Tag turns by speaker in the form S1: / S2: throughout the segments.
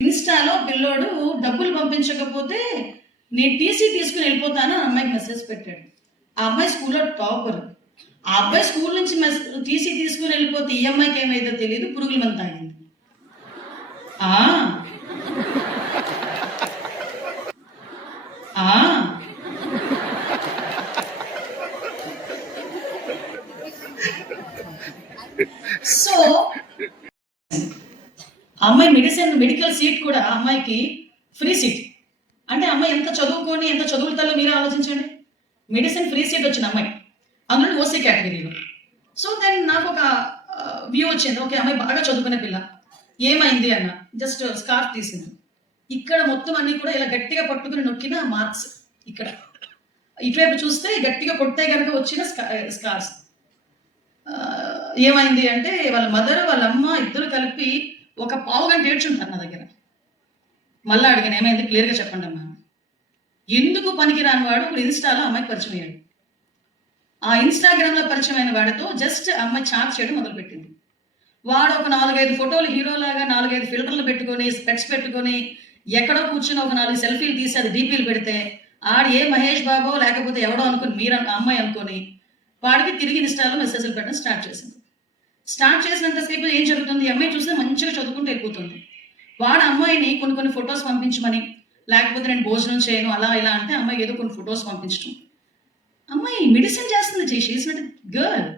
S1: ఇన్స్టాలో పిల్లోడు డబ్బులు పంపించకపోతే నేను టీసీ తీసుకుని వెళ్ళిపోతాను అని అమ్మాయికి మెసేజ్ పెట్టాడు. ఆ అమ్మాయి స్కూల్లో టాపర్. ఆ అబ్బాయి స్కూల్ నుంచి మెస్ టీసీ తీసుకుని వెళ్ళిపోతే ఈ అమ్మాయికి ఏమైందో తెలియదు పురుగుల మంది తాగింది. ఆ. సో ఆ అమ్మాయి మెడిసిన్ మెడికల్ సీట్ కూడా అమ్మాయికి ఫ్రీ సీట్ అంటే అమ్మాయి ఎంత చదువుకొని ఎంత చదువుతాలో మీరే ఆలోచించండి. మెడిసిన్ ఫ్రీ సీట్ వచ్చిన అమ్మాయి అందులో ఓసీ కేటగిరీలో సో దెన్ నాకు ఒక వ్యూ వచ్చింది. ఓకే అమ్మాయి బాగా చదువుకునే పిల్ల. ఏమైంది అన్న? జస్ట్ స్కార్ఫ్ తీసింది. ఇక్కడ మొత్తం అన్ని కూడా ఇలా గట్టిగా పట్టుకుని నొక్కిన మార్క్స్ ఇక్కడ. ఇటువైపు చూస్తే గట్టిగా కొట్టే కనుక వచ్చిన స్కార్స్ ఏమైంది అంటే వాళ్ళ మదర్ వాళ్ళ అమ్మ ఇద్దరు కలిపి ఒక పావు గంట ఏడ్చుంటారు నా దగ్గర. మళ్ళీ అడిగాను ఏమైంది? క్లియర్గా చెప్పండి అమ్మా. ఎందుకు పనికిరాని వాడు? ఇప్పుడు ఇన్స్టాలో అమ్మాయి పరిచయం అయ్యాడు. ఆ ఇన్స్టాగ్రామ్లో పరిచయం అయిన వాడితో జస్ట్ అమ్మాయి చాట్ చేయడం మొదలుపెట్టింది. వాడు ఒక నాలుగైదు ఫోటోలు హీరోలాగా నాలుగైదు ఫిల్టర్లు పెట్టుకొని స్పెట్స్ పెట్టుకొని ఎక్కడో కూర్చుని ఒక నాలుగు సెల్ఫీలు తీసి అది డీపీలు పెడితే ఆడు ఏ మహేష్ బాబో లేకపోతే ఎవడో అనుకుని మీరు అమ్మాయి అనుకొని వాడికి తిరిగి ఇన్స్టాలో మెసేజ్లు పెట్టడం స్టార్ట్ చేసింది. స్టార్ట్ చేసినంతసేపు ఏం జరుగుతుంది? అమ్మాయి చూస్తే మంచిగా చదువుకుంటూ వెళ్ళిపోతుంది. వాడు అమ్మాయిని కొన్ని కొన్ని ఫొటోస్ పంపించమని లేకపోతే నేను భోజనం చేయను అలా ఇలా అంటే అమ్మాయి ఏదో కొన్ని ఫొటోస్ పంపించడం అమ్మాయి మెడిసిన్ చేస్తుంది చేసి గర్ల్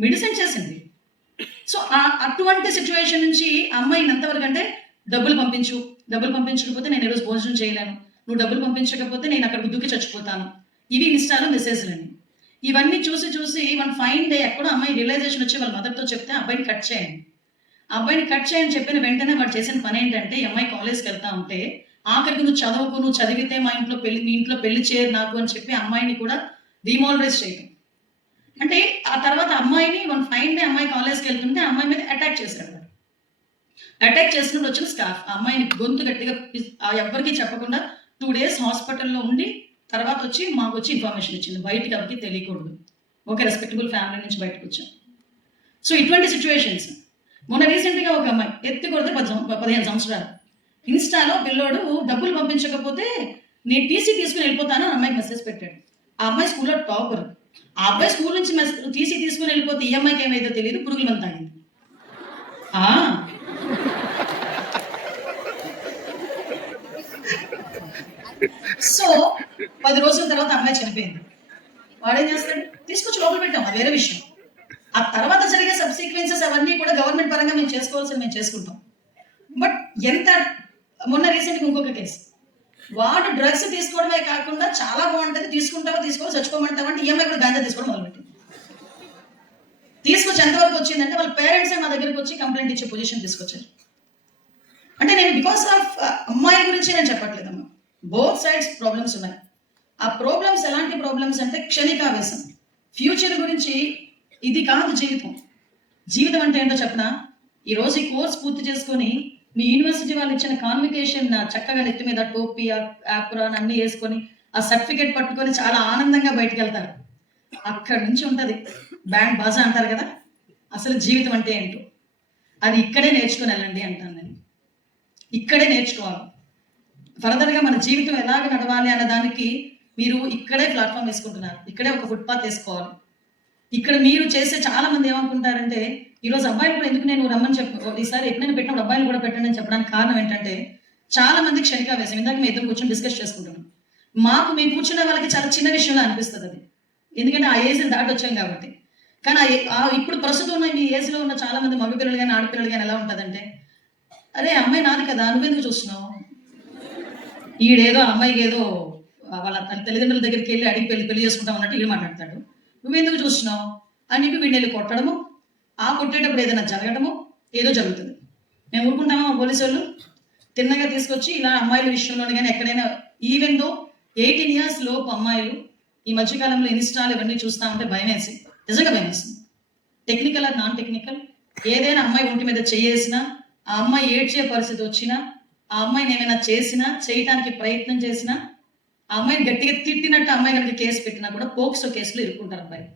S1: మెడిసిన్ చేసింది. సో అటువంటి సిచ్యువేషన్ నుంచి అమ్మాయిని ఎంతవరకు అంటే డబ్బులు పంపించు డబ్బులు పంపించకపోతే నేను ఈరోజు భోజనం చేయలేను. నువ్వు డబ్బులు పంపించకపోతే నేను అక్కడికి దూకి చచ్చిపోతాను. ఇవి ఇన్స్టాలో మెసేజ్లని ఇవన్నీ చూసి చూసి వన్ ఫైన్ డే ఎక్కడో అమ్మాయి రియలైజేషన్ వచ్చి వాళ్ళ మదర్తో చెప్తే అబ్బాయిని కట్ చేయండి. అబ్బాయిని కట్ చేయని చెప్పిన వెంటనే వాడు చేసిన పని ఏంటంటే ఈ అమ్మాయి కాలేజ్కి వెళ్తా ఉంటే ఆఖరికి నువ్వు చదువుకు నువ్వు చదివితే మా ఇంట్లో పెళ్ళి మీ ఇంట్లో పెళ్ళి చేయరు నాకు అని చెప్పి అమ్మాయిని కూడా డిమాలరైజ్ చేయడం అంటే ఆ తర్వాత అమ్మాయిని వన్ ఫైన్ డే అమ్మాయి కాలేజ్కి వెళ్తుంటే అమ్మాయి మీద అటాక్ చేశాడు అటాక్ చేసినప్పుడు వచ్చిన స్టాఫ్ ఆ అమ్మాయిని గొంతు గట్టిగా ఎవ్వరికీ చెప్పకుండా టూ డేస్ హాస్పిటల్లో ఉండి తర్వాత వచ్చి మాకు వచ్చి ఇన్ఫర్మేషన్ ఇచ్చింది. బయటికి ఎవరికి తెలియకూడదు. ఒక రెస్పెక్టబుల్ ఫ్యామిలీ నుంచి బయటకు వచ్చాం. సో ఇటువంటి సిచ్యువేషన్స్ మొన్న రీసెంట్గా ఒక అమ్మాయి ఎత్తి కొడితే పది పదిహేను సంవత్సరాలు. ఇన్స్టాలో పిల్లోడు డబ్బులు పంపించకపోతే నేను టీసీ తీసుకుని వెళ్ళిపోతాను అని అమ్మాయికి మెసేజ్ పెట్టాడు. ఆ అమ్మాయి స్కూల్లో టాపర్ ఆ అబ్బాయి స్కూల్ నుంచి మెస్ టీసీ తీసుకుని వెళ్ళిపోతే ఈ అమ్మాయికి ఏమైందో తెలియదు పురుగుల మంది తాగింది. ఆ. సో పది రోజుల తర్వాత అమ్మాయి చనిపోయింది. వాడేం చేస్తాడు? తీసుకొచ్చి లోపల పెట్టాం అది వేరే విషయం. ఆ తర్వాత జరిగే సబ్సీక్వెన్సెస్ అవన్నీ కూడా గవర్నమెంట్ పరంగా మేము చేసుకోవాల్సిన మేము చేసుకుంటాం. బట్ ఎంత మొన్న రీసెంట్గా ఇంకొక కేసు. వాడు డ్రగ్స్ తీసుకోవడమే కాకుండా చాలా బాగుంటుంది తీసుకుంటావా తీసుకోవాలి చచ్చిపోమంటావా అంటే ఈఎంఐ కూడా గాంజా తీసుకోవడం మొదలుపెట్టింది. తీసుకొచ్చి ఎంతవరకు వచ్చిందంటే వాళ్ళ పేరెంట్స్ మా దగ్గరికి వచ్చి కంప్లైంట్ ఇచ్చే పొజిషన్ తీసుకొచ్చారు. అంటే నేను బికాస్ ఆఫ్ అమ్మాయి గురించి నేను చెప్పట్లేదమ్మా. బోత్ సైడ్స్ ప్రాబ్లమ్స్ ఉన్నాయి. ఆ ప్రాబ్లమ్స్ ఎలాంటి ప్రాబ్లమ్స్ అంటే క్షణికావేశం. ఫ్యూచర్ గురించి ఇది కాదు జీవితం. జీవితం అంటే ఏంటో చెప్పనా? ఈరోజు ఈ కోర్స్ పూర్తి చేసుకొని మీ యూనివర్సిటీ వాళ్ళు ఇచ్చిన కాన్వికేషన్ చక్కగా నెత్తి మీద టోపీ యాప్రాన్ అన్ని వేసుకొని ఆ సర్టిఫికేట్ పట్టుకొని చాలా ఆనందంగా బయటకు వెళ్తారు. అక్కడి నుంచి ఉంటుంది. బ్యాండ్ బాజా అంటారు కదా? అసలు జీవితం అంటే ఏంటో? అది ఇక్కడే నేర్చుకుని వెళ్ళండి అంటాను నేను. ఇక్కడే నేర్చుకోవాలి. ఫర్దర్గా మన జీవితం ఎలాగ నడవాలి అన్న దానికి మీరు ఇక్కడే ప్లాట్ఫామ్ వేసుకుంటున్నారు. ఇక్కడే ఒక ఫుట్పాత్ వేసుకోవాలి. ఇక్కడ మీరు చేసే చాలా మంది ఏమనుకుంటారంటే ఈరోజు అబ్బాయిలు కూడా ఎందుకు నేను రమ్మని చెప్పు ఈసారి ఎప్పుడైనా పెట్టినప్పుడు అబ్బాయిలు కూడా పెట్టండి అని చెప్పడానికి కారణం ఏంటంటే చాలా మంది క్షణికావేశం ఇందాక మేము ఇద్దరు కూర్చొని డిస్కస్ చేసుకుంటున్నాం. మాకు మేము కూర్చునే వాళ్ళకి చాలా చిన్న విషయంలో అనిపిస్తుంది అది. ఎందుకంటే ఆ ఏజ్ని దాటి వచ్చాం కాబట్టి. కానీ ఆ ఇప్పుడు ప్రస్తుతం ఉన్న ఈ ఏజ్లో ఉన్న చాలా మంది మగ పిల్లలు కానీ ఆడపిల్లలు కానీ ఎలా ఉంటుందంటే అరే అమ్మాయి నాది కదా నువ్వెందుకు చూస్తున్నావు? ఈడేదో అమ్మాయికి ఏదో వాళ్ళ తన తల్లిదండ్రుల దగ్గరికి వెళ్ళి అడిగి పెళ్ళి పెళ్ళి చేసుకుంటాం అన్నట్టు వీడు మాట్లాడతాడు. నువ్వెందుకు చూస్తున్నావు? అని చెప్పి వీడిని వెళ్ళి కొట్టడము. ఆ కొట్టేటప్పుడు ఏదైనా జరగడము ఏదో జరుగుతుంది. మేము ఊరుకుంటామా మా పోలీసు వాళ్ళు? తిన్నగా తీసుకొచ్చి ఇలా అమ్మాయిల విషయంలోనే కానీ ఎక్కడైనా ఈవెన్ దో ఎయిటీన్ ఇయర్స్ లోపు అమ్మాయిలు ఈ మధ్యకాలంలో ఇన్స్టాల్ ఇవన్నీ చూస్తామంటే భయం వేసి నిజంగా భయం వేసింది. టెక్నికల్ ఆర్ నాన్ టెక్నికల్ ఏదైనా అమ్మాయి ఒంటి మీద చేయేసినా ఆ అమ్మాయి ఏడ్చే పరిస్థితి వచ్చినా ఆ అమ్మాయిని ఏమైనా చేసినా చేయటానికి ప్రయత్నం చేసినా ఆ అమ్మాయిని గట్టిగా తిట్టినట్టు అమ్మాయి కనుక కేసు పెట్టినా కూడా పోక్సో కేసులో ఇరుక్కుంటారు అబ్బాయి.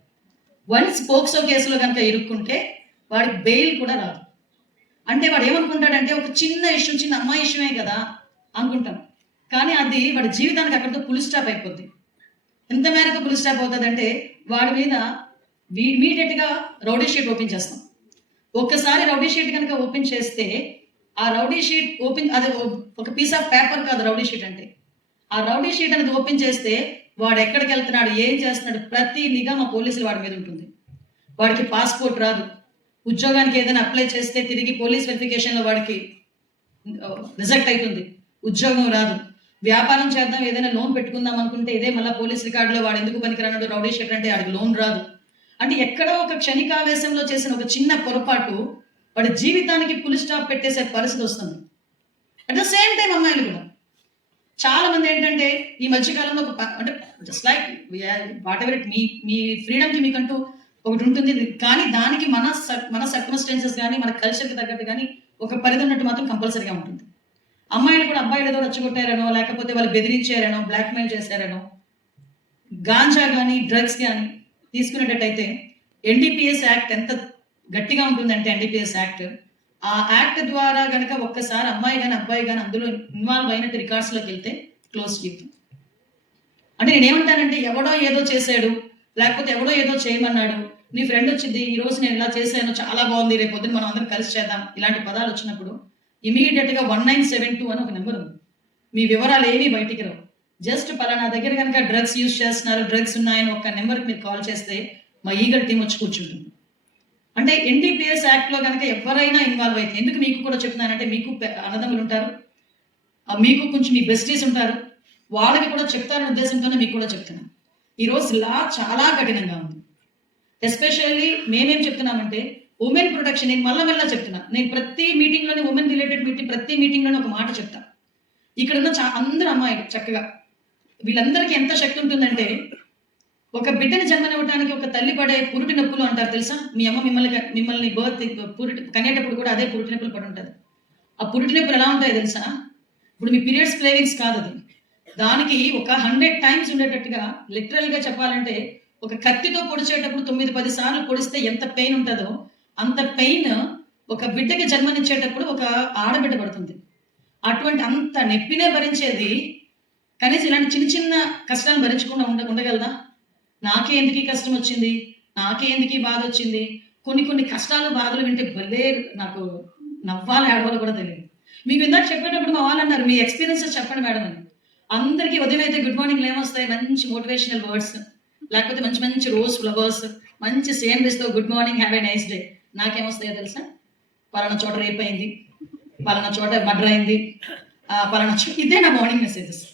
S1: వన్స్ పోక్సో కేసులో కనుక ఇరుక్కుంటే వాడికి బెయిల్ కూడా రాదు. అంటే వాడు ఏమనుకుంటాడంటే ఒక చిన్న ఇష్యూ చిన్న అమ్మాయి ఇష్యమే కదా అనుకుంటాం. కానీ అది వాడి జీవితానికి అక్కడితో పులి స్టాప్ అయిపోద్ది. ఎంత మేరకు పులి స్టాప్ అవుతుంది అంటే వాడి మీద ఇమీడియట్గా రౌడీ షీట్ ఓపెన్ చేస్తాం. ఒక్కసారి రౌడీ షీట్ కనుక ఓపెన్ చేస్తే ఆ రౌడీ షీట్ ఓపెన్ అది ఒక పీస్ ఆఫ్ పేపర్ కాదు రౌడీ షీట్ అంటే. ఆ రౌడీ షీట్ అనేది ఓపెన్ చేస్తే వాడు ఎక్కడికి వెళ్తున్నాడు ఏం చేస్తున్నాడు ప్రతి నిఘా మా పోలీసులు వాడి మీద ఉంటుంది. వాడికి పాస్పోర్ట్ రాదు. ఉద్యోగానికి ఏదైనా అప్లై చేస్తే తిరిగి పోలీస్ వెరిఫికేషన్లో వాడికి రిజెక్ట్ అవుతుంది ఉద్యోగం రాదు. వ్యాపారం చేద్దాం ఏదైనా లోన్ పెట్టుకుందాం అనుకుంటే ఇదే మళ్ళీ పోలీస్ రికార్డులో వాడు ఎందుకు పనికిరాడు రౌడీ షీట్ అంటే వాడికి లోన్ రాదు. అంటే ఎక్కడో ఒక క్షణికావేశంలో చేసిన ఒక చిన్న పొరపాటు వాడి జీవితానికి పులి స్టాప్ పెట్టేసే పరిస్థితి వస్తుంది. అట్ ద సేమ్ టైం అమ్మాయిలు కూడా ఏంటంటే ఈ మధ్యకాలంలో ఒక అంటే just like whatever it మీ మీ ఫ్రీడమ్కి మీకంటూ ఒకటి ఉంటుంది. కానీ దానికి మన సర్- మన సర్కమ్స్టెన్సెస్ కానీ మన కల్చర్కి తగ్గట్టు కానీ ఒక పరిధి ఉన్నట్టు మాత్రం కంపల్సరీగా ఉంటుంది. అమ్మాయిలు కూడా అబ్బాయిలు ఏదో రచ్చగొట్టారనో లేకపోతే వాళ్ళు బెదిరించారనో బ్లాక్మెయిల్ చేశారనో గాంజా కానీ డ్రగ్స్ కానీ తీసుకునేటట్టయితే ఎన్డీపీఎస్ యాక్ట్ ఎంత గట్టిగా ఉంటుందంటే ఎన్డీపీఎస్ యాక్ట్ ఆ యాక్ట్ ద్వారా గనక ఒక్కసారి అమ్మాయి కానీ అబ్బాయి కానీ అందులో ఇన్వాల్వ్ అయినట్టు రికార్డ్స్లోకి వెళ్తే క్లోజ్ జీవితం అంటే నేనేమంటానంటే ఎవడో ఏదో చేశాడు లేకపోతే ఎవడో ఏదో చేయమన్నాడు నీ ఫ్రెండ్ వచ్చింది ఈ రోజు నేను ఇలా చేశాను చాలా బాగుంది రేపు పొద్దున్న మనం అందరం కలిసి చేద్దాం ఇలాంటి పదాలు వచ్చినప్పుడు ఇమీడియట్గా వన్ నైన్ సెవెన్ టూ అని ఒక నెంబర్ ఉంది. మీ వివరాలు ఏమీ బయటికి రావు. జస్ట్ పలానా దగ్గర కనుక డ్రగ్స్ యూజ్ చేస్తున్నారు డ్రగ్స్ ఉన్నాయని ఒక నెంబర్కి మీరు కాల్ చేస్తే మా ఈగల్ టీం వచ్చి కూర్చుంటుంది. అంటే ఎన్డీపీఎస్ యాక్ట్లో కనుక ఎవరైనా ఇన్వాల్వ్ అయితే ఎందుకు మీకు కూడా చెప్తున్నానంటే మీకు పె- అన్నదమ్ములు ఉంటారు మీకు కొంచెం మీ బెస్టీస్ ఉంటారు వాళ్ళకి కూడా చెప్తారనే ఉద్దేశంతోనే మీకు కూడా చెప్తున్నాను ఈరోజు లా చాలా కఠినంగా ఉంది. ఎస్పెషల్లీ మేమేం చెప్తున్నామంటే ఉమెన్ ప్రొటెక్షన్ నేను మళ్ళా మెల్ల చెప్తున్నా. నేను ప్రతి మీటింగ్లోనే ఉమెన్ రిలేటెడ్ మీటింగ్ ప్రతి మీటింగ్లోనే ఒక మాట చెప్తా. ఇక్కడ ఉన్న చా అందరు అమ్మాయిలు చక్కగా. వీళ్ళందరికీ ఎంత శక్తి ఉంటుందంటే ఒక బిడ్డని జన్మనివ్వడానికి ఒక తల్లి పడే పురుటి నొప్పులు అంటారు తెలుసా? మీ అమ్మ మిమ్మల్ని మిమ్మల్ని బర్త్ పురుటి కనేటప్పుడు కూడా అదే పురుటి నొప్పులు పడి ఉంటుంది. ఆ పురిటి నొప్పులు ఎలా ఉంటాయో తెలుసా? ఇప్పుడు మీ పీరియడ్స్ ప్లేవింగ్స్ కాదు అది. దానికి ఒక హండ్రెడ్ టైమ్స్ ఉండేటట్టుగా లిటరల్గా చెప్పాలంటే ఒక కత్తితో పొడిచేటప్పుడు తొమ్మిది పది సార్లు పొడిస్తే ఎంత పెయిన్ ఉంటుందో అంత పెయిన్ ఒక బిడ్డకి జన్మనిచ్చేటప్పుడు ఒక ఆడబిడ్డ పడుతుంది. అటువంటి అంత నొప్పినే భరించేది కనీసం ఇలాంటి చిన్న చిన్న కష్టాలు భరించకుండా ఉండ ఉండగలదా? నాకే ఎందుకు ఈ కష్టం వచ్చింది? నాకే ఎందుకు ఈ బాధ వచ్చింది? కొన్ని కొన్ని కష్టాలు బాధలు వింటే భలే నాకు నవ్వాలి ఆడవాళ్ళు కూడా తెలియదు. మీకు ఇందాక చెప్పేటప్పుడు మా వాళ్ళు అన్నారు మీ ఎక్స్పీరియన్సెస్ చెప్పండి మేడం అని. అందరికీ ఉదయం అయితే గుడ్ మార్నింగ్ ఏమొస్తాయి? మంచి మోటివేషనల్ వర్డ్స్ లేకపోతే మంచి మంచి రోజ్ ఫ్లవర్స్ మంచి సేమ్తో good morning have a nice day నాకేమొస్తాయో తెలుసా? పలానా చోట రేప్ అయింది. పలానా చోట మర్డర్ అయింది. పలానా చోట ఇదే నా మార్నింగ్ మెసేజెస్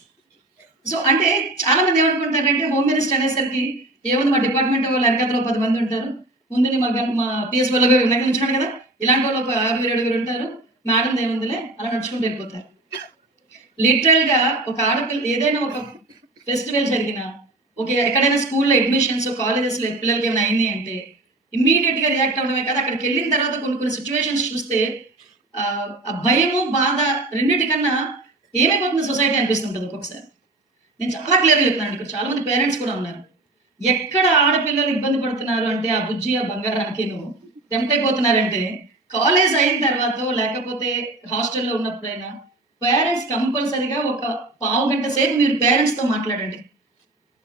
S1: సో అంటే చాలా మంది ఏమనుకుంటారంటే హోమ్ మినిస్టర్ అనేసరికి ఏముంది? మా డిపార్ట్మెంట్ వాళ్ళు వెనకతలో పది మంది ఉంటారు. ముందు మా మా పిఎస్ వాళ్ళు వెనక కదా? ఇలాంటి వాళ్ళు ఒక ఆరుగురు ఏడుగురు ఉంటారు. మేడం ఏముందిలే అలా నడుచుకుంటూ వెళ్ళిపోతారు. లిటరల్గా ఒక ఆడపిల్ల ఏదైనా ఒక ఫెస్టివల్ జరిగినా ఒక ఎక్కడైనా స్కూల్లో అడ్మిషన్స్ కాలేజెస్లో పిల్లలకి ఏమైనా అయింది అంటే ఇమ్మీడియట్గా రియాక్ట్ అవ్వడమే కాదు అక్కడికి వెళ్ళిన తర్వాత కొన్ని కొన్ని సిచ్యువేషన్స్ చూస్తే ఆ, భయము బాధ రెండింటికన్నా ఏమైపోతుంది సొసైటీ అనిపిస్తుంటుంది ఒక్కొక్కసారి. నేను చాలా క్లియర్గా చెప్తున్నాను ఇక్కడ చాలా మంది పేరెంట్స్ కూడా ఉన్నారు. ఎక్కడ ఆడపిల్లలు ఇబ్బంది పడుతున్నారు అంటే ఆ బుజ్జి ఆ బంగారానికేను టెంప్ట్ అయిపోతున్నారంటే కాలేజ్ అయిన తర్వాత లేకపోతే హాస్టల్లో ఉన్నప్పుడైనా పేరెంట్స్ కంపల్సరిగా ఒక పావు గంట సేపు మీరు పేరెంట్స్తో మాట్లాడండి.